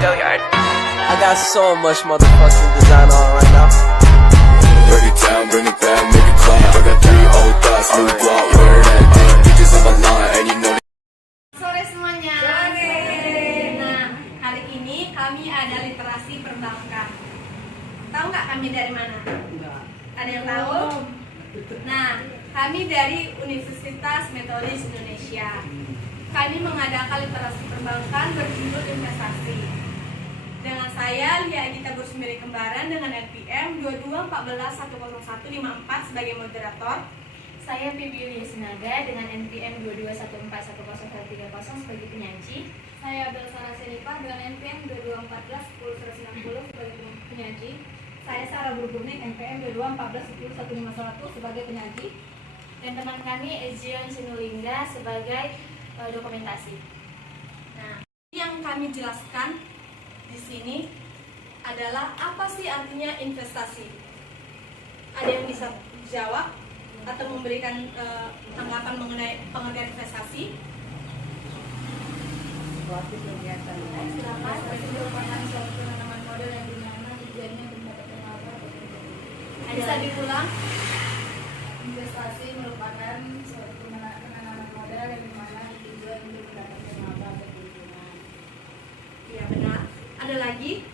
Go yard. I got so much motherfucking design on right now. Break it down, bring it back, make it clap. I got 3 old thoughts, new guap, where that thing. Bitches on my line, and you know Sore semuanya. Nah, hari ini kami ada literasi perbankan. Tahu nggak kami dari mana? Ada yang tahu? Nah, kami dari Universitas Metodis Indonesia. Kami mengadakan literasi perbankan berjudul investasi. Dengan saya, Lia Agita Bursumiri Kembaran dengan NPM 22141154 sebagai moderator. Saya Pibi Sinaga dengan NPM 22141030 sebagai penyaji. Saya Abel Sarah Senipah dengan NPM 22141060 sebagai penyaji. Saya Sarah Burburnik NPM 22141051 sebagai penyaji. Dan teman kami Ezion Sinulingga sebagai dokumentasi. Nah, yang kami jelaskan di sini adalah apa sih artinya investasi? Ada yang bisa jawab atau memberikan tanggapan mengenai pengertian investasi? Suatu kegiatan Silakan. Investasi merupakan suatu penanaman modal yang dimana tujuannya untuk mendapatkan laba. Bisa diulang? Investasi merupakan suatu penanaman modal yang dimana tujuan untuk mendapatkan laba atau keuntungan. Iya benar. Ada lagi?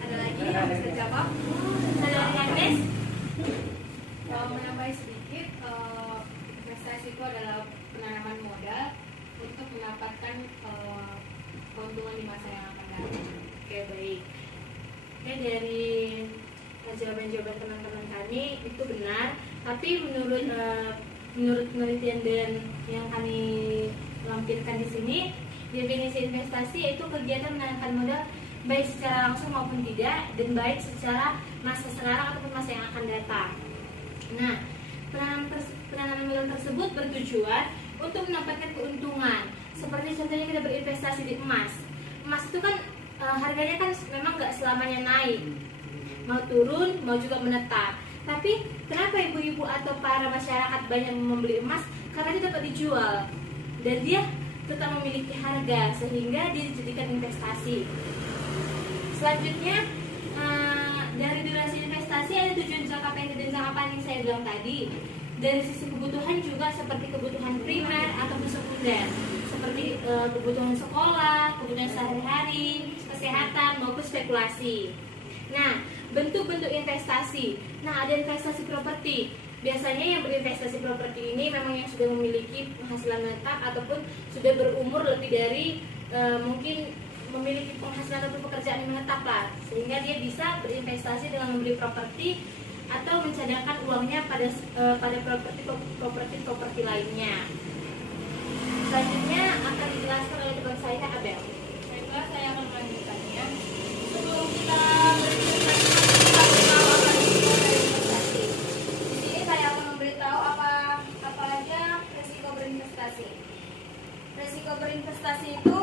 Ada lagi yang bisa jawab? Ada lagi Agnes? Menambahi sedikit, investasi itu adalah penanaman modal untuk mendapatkan keuntungan di masa yang akan datang. Oke, baik. Oke, dari jawaban-jawaban teman-teman kami itu benar, tapi menurut penelitian dan yang kami lampirkan di sini, definisi investasi yaitu kegiatan menanamkan modal baik secara langsung maupun tidak, dan baik secara masa sekarang ataupun masa yang akan datang. Nah, penanaman modal tersebut bertujuan untuk mendapatkan keuntungan. Seperti contohnya kita berinvestasi di emas. Emas itu kan harganya kan memang nggak selamanya naik, mau turun, mau juga menetap. Tapi kenapa ibu-ibu atau para masyarakat banyak membeli emas? Karena dia dapat dijual dan dia tetap memiliki harga sehingga dia dijadikan investasi. Selanjutnya dari durasi investasi ada tujuan jangka pendek dan jangka panjang yang saya bilang tadi. Dari sisi kebutuhan juga seperti kebutuhan primer ataupun sekunder, seperti kebutuhan sekolah, kebutuhan sehari-hari, kesehatan maupun spekulasi. Nah, bentuk-bentuk investasi. Nah, ada investasi properti. Biasanya yang berinvestasi properti ini memang yang sudah memiliki penghasilan tetap ataupun sudah berumur lebih dari mungkin memiliki penghasilan atau pekerjaan yang menetap lah, sehingga dia bisa berinvestasi dengan membeli properti atau mencadangkan uangnya pada properti lainnya. Selanjutnya akan dijelaskan oleh teman saya Abel. Baiklah, saya akan melanjutkannya. Sebelum kita investasi, di sini saya akan memberitahu apa aja resiko berinvestasi. Resiko berinvestasi itu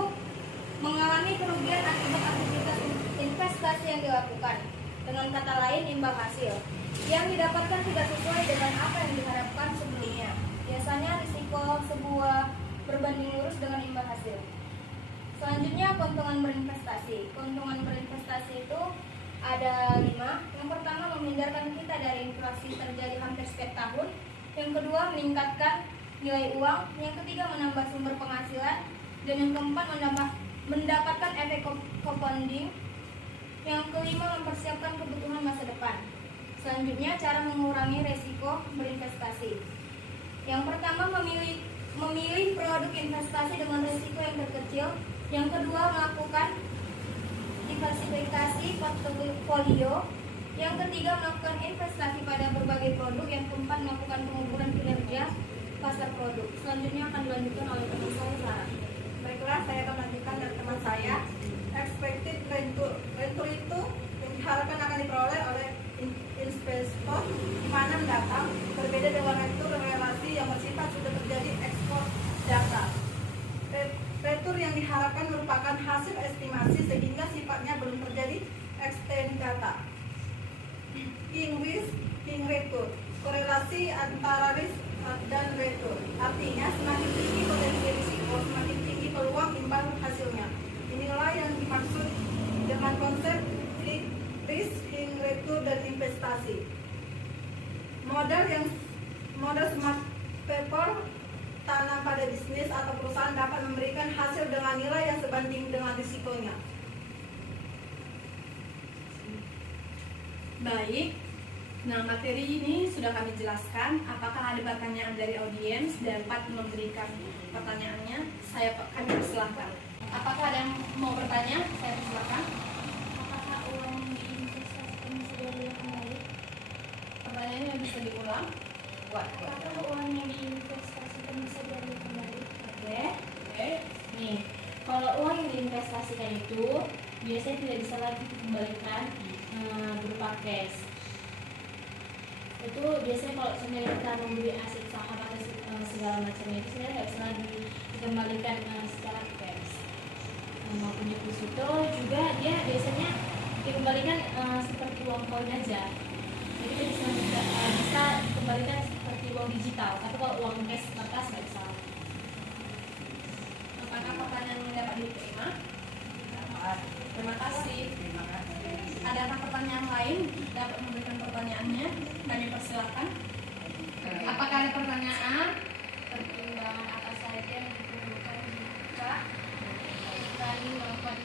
mengalami kerugian akibat aktivitas investasi yang dilakukan. Dengan kata lain, imbal hasil yang didapatkan tidak sesuai dengan apa yang diharapkan sebelumnya. Biasanya risiko sebuah berbanding lurus dengan imbal hasil. Selanjutnya, keuntungan berinvestasi. Keuntungan berinvestasi itu ada 5. Yang pertama, menghindarkan kita dari inflasi terjadi hampir setiap tahun. Yang kedua, meningkatkan nilai uang. Yang ketiga, menambah sumber penghasilan. Dan yang keempat, mendapatkan efek compounding. Yang kelima, mempersiapkan kebutuhan masa depan. Selanjutnya, cara mengurangi resiko berinvestasi. Yang pertama, memilih produk investasi dengan resiko yang terkecil. Yang kedua, melakukan diversifikasi portofolio. Yang ketiga, melakukan investasi pada berbagai produk. Yang keempat, melakukan pengukuran kinerja pasar produk. Selanjutnya akan dilanjutkan oleh teman saya Sarah. Baiklah, saya akan lanjutkan dari teman saya. Expected return itu yang diharapkan akan diperoleh oleh investor di mana mendatang, berbeda dengan return relasi yang bersifat sudah terjadi ekspor data. Return yang diharapkan merupakan hasil estimasi sehingga sifatnya belum terjadi extend data. King risk, king return. Korelasi antara risk dan return. Artinya semakin tinggi potensi risiko, semakin model smart paper tanam pada bisnis atau perusahaan dapat memberikan hasil dengan nilai yang sebanding dengan risikonya. Baik, nah materi ini sudah kami jelaskan. Apakah ada pertanyaan dari audiens dapat memberikan pertanyaannya? Kami persilahkan. Apakah ada yang mau bertanya? Saya persilahkan. Apakah uang yang diinvestasikan bisa diambil kembali? Pertanyaannya bisa diulang. Apakah uang yang diinvestasikan bisa diambil kembali? Oke. Nih, kalau uang yang diinvestasikan itu biasanya tidak bisa lagi dikembalikan berupa cash. Itu biasanya kalau sebenarnya kita membeli aset saham atau segala macamnya itu sebenarnya nggak bisa lagi dikembalikan secara cash. Maupun deposito juga dia biasanya dikembalikan seperti uang koin aja. Jadi dia bisa dikembalikan seperti uang digital. Tapi kalau uang cash kertas nggak bisa. Apakah pertanyaan ini dapat diterima? Terima kasih. Adakah pertanyaan lain? Dapat memberikan pertanyaannya? Kami persilakan. Apakah ada pertanyaan? Pertimbangan apa saja yang diperlukan jika berani melakukan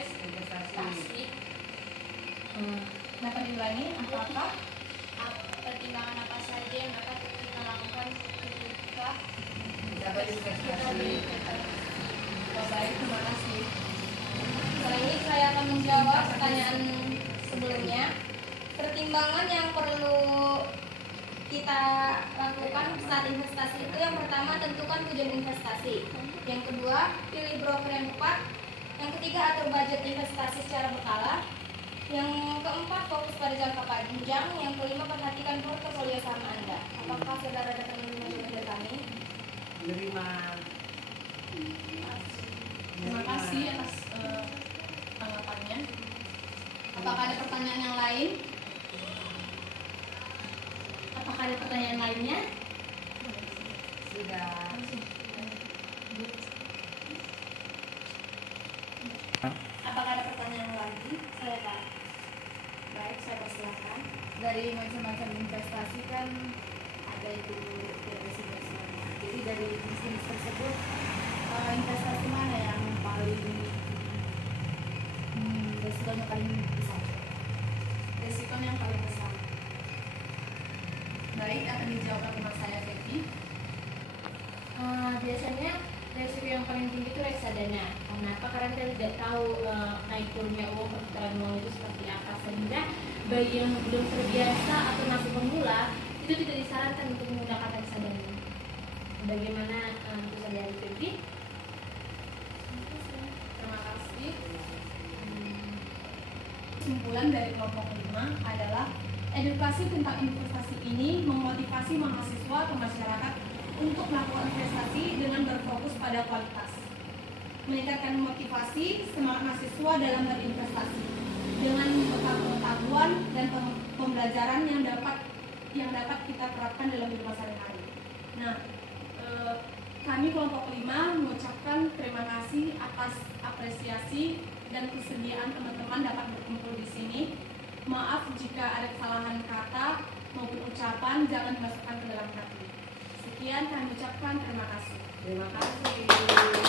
investasi? Dapat diulangi? Apakah? Pertimbangan apa saja yang dapat kita lakukan ketika kita berinvestasi? Baik, terima kasih. Setelah ini saya akan menjawab pertanyaan sebelumnya. Pertimbangan yang perlu kita lakukan saat investasi itu yang pertama tentukan tujuan investasi. Yang kedua, pilih broker yang tepat. Yang ketiga, atur budget investasi secara berkala. Yang keempat, fokus pada jangka panjang. Yang kelima, perhatikan portofolio saham Anda. Apakah saudara dapat menerima dari kami? Terima kasih atas tanggapannya. Apakah ada pertanyaan yang lain? Apakah ada pertanyaan lainnya? Apakah ada pertanyaan lagi? Saya Pak. Baik, saya persilakan. Dari macam-macam investasi kan ada itu diversifikasinya. Jadi dari bisnis tersebut investasi mana yang paling resikonya paling besar? Resikonya yang paling besar. Baik, akan dijawab oleh Mas saya, Fethi. Biasanya resiko yang paling tinggi itu reksadana. Kenapa? Karena kita tidak tahu naik turunnya uang, perputaran uang itu seperti apa, sehingga bagi yang belum terbiasa atau masih pemula itu tidak disarankan untuk menggunakan reksadana. Bagaimana itu saya dari Fethi? Terima kasih. Kesimpulan dari kelompok 5 adalah edukasi tentang investasi ini memotivasi mahasiswa atau masyarakat untuk melakukan investasi dengan berfokus pada kualitas, meningkatkan motivasi semangat mahasiswa dalam berinvestasi dengan bekal pengetahuan dan pembelajaran yang dapat kita terapkan dalam hidup sehari-hari. Nah, kami kelompok 5 mengucapkan terima kasih atas apresiasi dan kesediaan teman-teman dapat berkumpul di sini. Maaf jika ada kesalahan kata maupun ucapan, jangan dimasukkan ke dalam hati. Sekian kami ucapkan terima kasih. Terima kasih.